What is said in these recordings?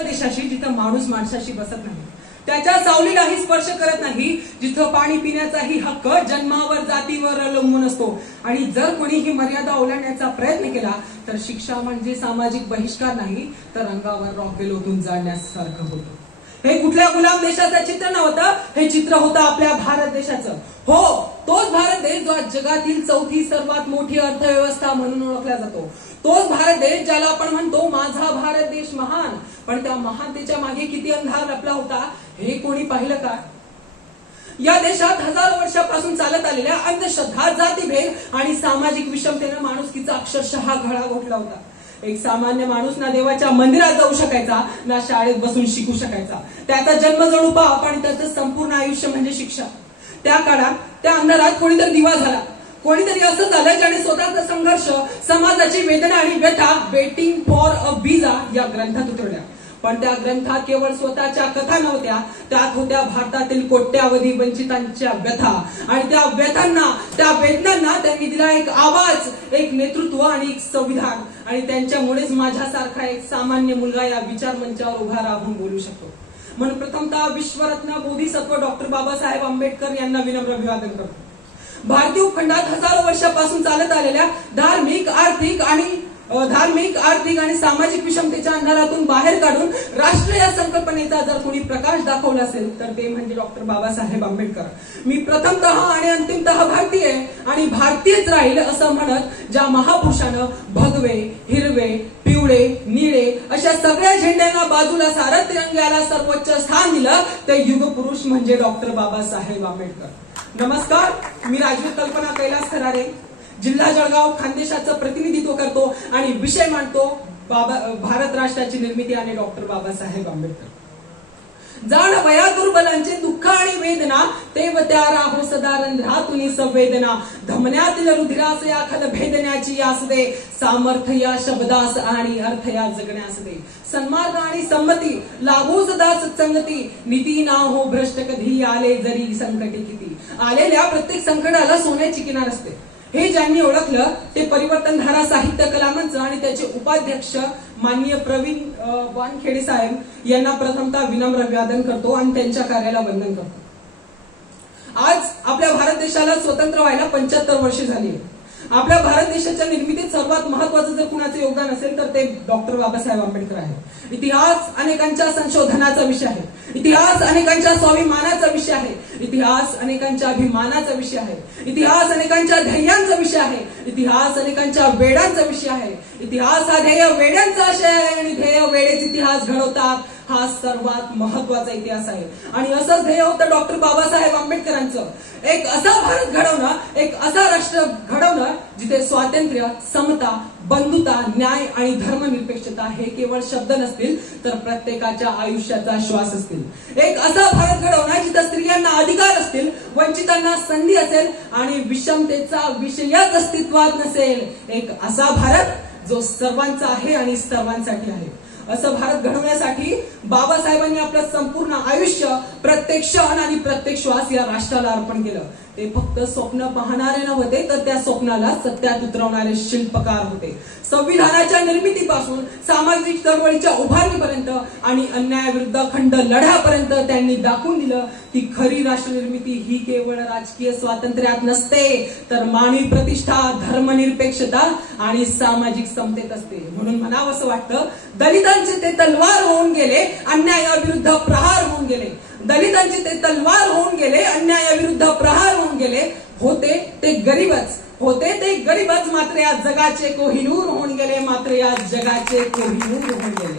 देशाशी जिथं माणूस माणसाशी बसत नाही, त्याच्या सावलीलाही स्पर्श करत नाही, जिथं पाणी पिण्याचाही हक्क जन्मावर जातीवर अवलंबून असतो आणि जर कोणी ही मर्यादा ओलांडण्याचा प्रयत्न केला तर शिक्षा म्हणजे सामाजिक बहिष्कार नाही तर अंगावर रॉकेल ओतून जाळण्यासारखं होतं. हे कुठल्या गुलाम देशाचं चित्र नव्हतं, हे चित्र होतं आपल्या भारत देशाचं. हो, तोच भारत देश जो जगातील चौथी सर्वात मोठी अर्थव्यवस्था म्हणून ओळखला जातो. तोच भारत देश ज्याला आपण म्हणतो माझा भारत देश महान. पण त्या महानतेच्या मागे किती अंधार लपला होता हे कोणी पाहिलं का? या देशात हजारो वर्षापासून चालत आलेल्या अंधश्रद्धा, जातीभेद आणि सामाजिक विषमतेनं माणुसकीचा अक्षरशः घडा घोटला होता. एक सामान्य माणूस ना देवाच्या मंदिरात जाऊ शकायचा, ना शाळेत बसून शिकू शकायचा. त्याचा जन्म जणू पाप आणि त्याचं संपूर्ण आयुष्य म्हणजे शिक्षा. त्या काळात त्या अंधारात कोणीतरी दिवा झाला. कोणीतरी असं झालं ज्याने स्वतःचा संघर्ष, समाजाची वेदना आणि व्यथा वेटिंग फॉर अ बीजा या ग्रंथात उतरवल्या. पण त्या ग्रंथात केवळ स्वतःच्या कथा नव्हत्या, त्यात होत्या भारतातील कोट्यावधी वंचितांच्या व्यथा. आणि त्या व्यथांना, त्या वेदनांना त्यांनी दिला एक आवाज, एक नेतृत्व आणि एक संविधान. आणि त्यांच्यामुळेच माझ्यासारखा एक सामान्य मुलगा या विचार मंचावर उभा राहून बोलू शकतो. म्हणून प्रथमतः विश्वरत्न बोधिसत्व डॉक्टर बाबासाहेब आंबेडकर यांना विनम्र अभिवादन करतो. भारतीय उपखंडात हजारो वर्षापासून चालत आलेल्या धार्मिक, आर्थिक आणि सामाजिक विषमतेच्या अंधारातून बाहेर काढून राष्ट्र या संकल्पनेचा जर कोणी प्रकाश दाखवला असेल तर ते म्हणजे डॉक्टर बाबासाहेब आंबेडकर. मी प्रथमतः आणि अंतिमतः भारतीय आणि भारतीयच राहील असं म्हणत ज्या महापुरुषानं भगवे, हिरवे, पिवळे, निळे अशा सगळ्या झेंड्यांना बाजूला सारत तिरंग्याला सर्वोच्च स्थान दिलं ते युगपुरुष म्हणजे डॉक्टर बाबासाहेब आंबेडकर. नमस्कार, मी राजवीर कल्पना कैलास खरारे, जिल्हा जळगाव खानदेशाचं प्रतिनिधित्व करतो आणि विषय मांडतो भारत राष्ट्राची निर्मिती आणि डॉक्टर बाबासाहेब आंबेडकर. जाण वया दुर्बलांचे दुःख आणि वेदना, तेव त्या राहो सदा रंध्रातुनी संवेदना. धमन्यातील रुधिरास या खल भेदण्याची यास दे, सामर्थ्य या शब्दास आणि अर्थ या जगण्यास दे. सन्मार्ग आणि संमती लागो सदा सत्संगती, नीती ना हो भ्रष्ट कधी आले जरी संकटे किती. आलेल्या प्रत्येक संकटाला सोन्याची किनार असते हे ज्यांनी ओळखलं ते परिवर्तनधारा साहित्य कला मंच आणि त्याचे उपाध्यक्ष माननीय प्रवीण वानखेडे साहेब यांना प्रथमतः विनम्र अभिवादन करतो आणि त्यांच्या कार्याला वंदन करतो. आज आपल्या भारत देशाला स्वतंत्र व्हायला 75 वर्षे झाली. आपल्या भारत देशाच्या निर्मितीत सर्वात महत्वाचं जर कुणाचं योगदान असेल तर ते डॉक्टर बाबासाहेब आंबेडकर आहेत. इतिहास अनेकांच्या संशोधनाचा विषय आहे. इतिहास अनेकांच्या स्वाभिमानाचा विषय आहे. इतिहास अनेकांच्या अभिमानाचा विषय आहे. इतिहास अनेकांच्या ध्येयांचा विषय आहे. इतिहास अनेकांच्या वेडांचा विषय आहे. इतिहास हा ध्येय वेड्यांचा आशय आहे आणि ध्येय वेडेच इतिहास घडवतात हा सर्वात महत्वाचा इतिहास आहे. आणि असंच ध्येय होतं डॉक्टर बाबासाहेब आंबेडकरांचं. एक असा भारत घडवणं, एक असा राष्ट्र घडवणं जिथे स्वातंत्र्य, समता, बंधुता, न्याय आणि धर्मनिरपेक्षता हे केवळ शब्द नसतील तर प्रत्येकाच्या आयुष्याचा श्वास असतील. एक असा भारत घडवणं जिथे स्त्रियांना अधिकार असतील, वंचितांना संधी असेल आणि विषमतेचा विषयच अस्तित्वात नसेल. एक असा भारत जो सर्वांचा आहे आणि सर्वांसाठी आहे. असं भारत घडवण्यासाठी बाबासाहेबांनी आपलं संपूर्ण आयुष्य, प्रत्येक क्षण आणि प्रत्येक श्वास या राष्ट्राला अर्पण केलं. ते फक्त स्वप्न पाहणारे नव्हते तर त्या स्वप्नाला सत्यात उतरवणारे शिल्पकार होते. संविधानाच्या निर्मितीपासून सामाजिक चळवळीच्या उभारणीपर्यंत आणि अन्यायाविरुद्ध खंड लढ्यापर्यंत त्यांनी दाखवून दिलं की खरी राष्ट्रनिर्मिती ही केवळ राजकीय स्वातंत्र्यात नसते तर मानवी प्रतिष्ठा, धर्मनिरपेक्षता आणि सामाजिक समतेत असते. म्हणून म्हणावं असं वाटतं, दलितांचे ते तलवार होऊन गेले, अन्यायाविरुद्ध प्रहार होऊन गेले. दलितांचे ते तलवार होऊन गेले, अन्यायाविरुद्ध प्रहार होऊन गेले. होते ते गरीबच मात्र या जगाचे कोहिनूर होऊन गेले. मात्र या जगाचे कोहिनूर होऊन गेले.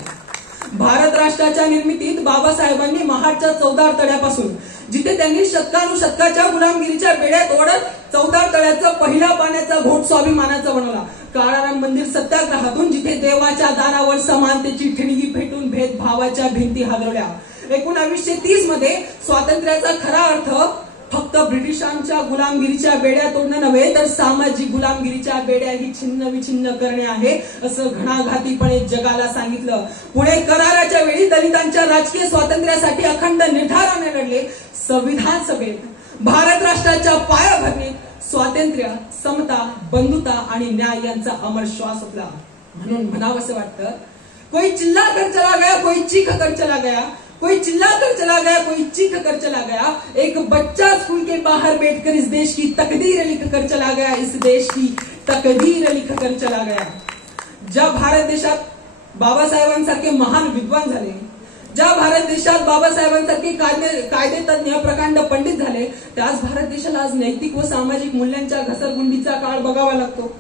भारत राष्ट्राच्या निर्मितीत बाबासाहेबांनी महाडच्या 14 तळ्यापासून जिथे त्यांनी शतकानुशतकाच्या गुलामगिरीच्या बेड्यात ओढत 14 तळ्याचा पहिला पाण्याचा घोट स्वाभिमानाचा बनवला. काळाराम मंदिर सत्याग्रहातून जिथे देवाच्या दारावर समानतेची ठिणगी फेटून भेदभावाच्या भिंती हादरवल्या. 1930 मध्ये स्वातंत्र्याचा खरा अर्थ फक्त ब्रिटिशांच्या गुलामगिरीच्या बेड्या तोडणं नव्हे तर सामाजिक गुलामगिरीच्या बेड्याही छिन्न विछिन्न करणे आहे असं घणाघातीपणे जगाला सांगितलं. पुणे कराराच्या वेळी दलितांच्या राजकीय स्वातंत्र्यासाठी अखंड निर्धाराने लढले. संविधान सभेत भारत राष्ट्राच्या पायाभरणीत स्वातंत्र्य, समता, बंधुता आणि न्याय यांचा अमर श्वास होता. म्हणून म्हणावं असं वाटतं, कोई चिल्ला कर चला गया, कोई चीख कर चला गया, कोई चिल्ला कर चला गया, कोई चीख कर चला गया। एक बच्चा स्कूल के बाहर बैठकर इस देश की तकदीर लिख कर चला गया, इस देश की तकदीर लिख कर चला गया। ज्या भारत देशात बाबासाहेबांसारखे महान विद्वान झाले, ज्या भारत देशात बाबासाहेबांसारखे कायदे तज्ञ प्रकांड पंडित झाले, त्याच भारत देशाला आज नैतिक व सामाजिक मूल्यांच्या घसरगुंडीचा काळ बघावा लागतो।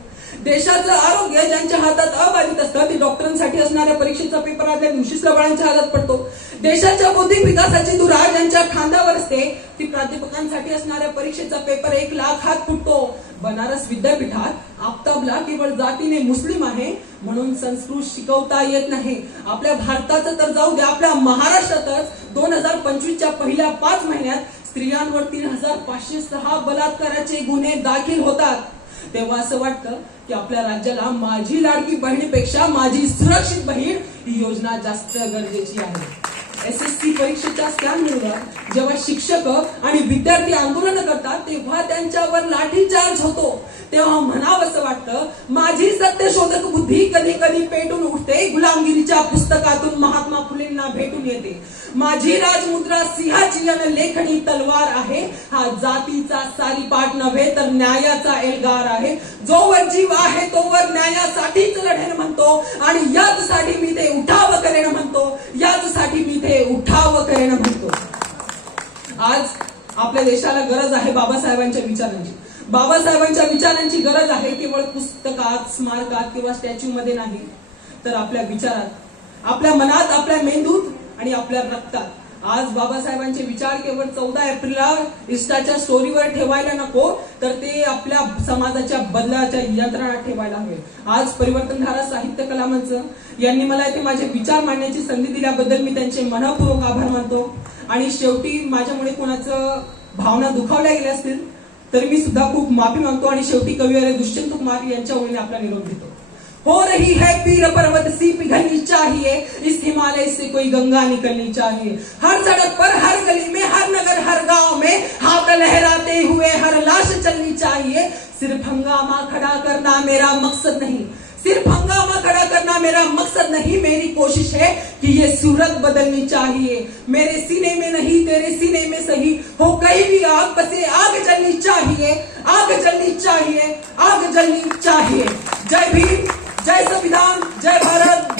देशाचं आरोग्य ज्यांच्या हातात अबाधित असतं ते डॉक्टरांसाठी असणाऱ्या परीक्षेचा पेपर आदल्या दिवशीच लबाडांच्या हातात पडतो। देशाच्या बौद्धिक विकासाची धुरा ज्यांच्या खांद्यावर असते ती प्राध्यापकांसाठी असणाऱ्या परीक्षेचा पेपर 1 लाखात फुटतो। बनारस विद्यापीठात आफताबला केवळ जातीने मुस्लिम आहे म्हणून संस्कृत शिकवता येत नाही। आपल्या भारताचं तर जाऊ द्या, आपल्या महाराष्ट्रातच 2025च्या पहिल्या 5 महिन्यात स्त्रियांवर 3506 बलात्काराचे गुन्हे दाखल होतात। तेव्हा असं वाटतं की आपल्या राज्याला माझी लाडकी बहिणीपेक्षा माझी सुरक्षित बहीण ही योजना जास्त गरजेची आहे। SSC परीक्षेच्या स्कॅममुळे जेव्हा शिक्षक आणि विद्यार्थी आंदोलन करतात तेव्हा त्यांच्यावर लाठीचार्ज होतो, तेव्हा म्हणावंसं वाटतं माझी सत्यशोधक बुद्धी कधी कधी पेटून उठते, गुलामगिरीच्या पुस्तकातून महात्मा फुलेंना भेटून येते। माझी राजमुद्रा सिंहाची अन लेखणी तलवार आहे, हा जातीचा सारीपाट नव्हे तर न्यायाचा एल्गार आहे। जोवर जीव आहे तोवर न्यायासाठीच लढेन म्हणतो आणि याचसाठी मी ते उठाव करेन म्हणतो, याचसाठी मी ते उठाव करेन म्हणतो। आज आपल्या देशाला गरज आहे बाबासाहेबांच्या विचारांची। बाबासाहेबांच्या विचारांची गरज आहे केवळ पुस्तकात, स्मारकात किंवा स्टॅच्यू मध्ये नाही, तर आपल्या विचारात, आपल्या मनात, आपल्या मेंदूत आणि आपल्या रक्तात। आज बाबासाहेबांचे विचार केवळ 14 एप्रिलला इन्स्टाच्या स्टोरीवर ठेवायला नको, तर ते आपल्या समाजाच्या बदलाच्या यंत्रणात ठेवायला हवे। आज परिवर्तनधारा साहित्य कला मंच यांनी मला इथे माझे विचार मांडण्याची संधी दिल्याबद्दल मी त्यांचे मनपूर्वक आभार मानतो। आणि शेवटी माझ्यामुळे कोणाचं भावना दुखावल्या गेल्या असतील तर मी सुद्धा खूप माफी मागतो आणि शेवटी कविवर्य दुष्यंत कुमार यांच्या ओळीने आपला निरोप देतो। हो रही है पीर पर्वत सी पिघलनी चाहिए, इस हिमालय से कोई गंगा निकलनी चाहिए। हर सड़क पर, हर गली में, हर नगर, हर गांव में हाथ लहराते हुए हर लाश चलनी चाहिए। सिर्फ हंगामा खड़ा करना मेरा मकसद नहीं, सिर्फ हंगामा खड़ा करना मेरा मकसद नहीं, मेरी कोशिश है कि ये सूरत बदलनी चाहिए। मेरे सीने में नहीं तेरे सीने में सही हो कहीं भी आग, बसे आग जलनी चाहिए, आग जलनी चाहिए, आग जलनी चाहिए। जय भीम, जय संविधान, जय भारत।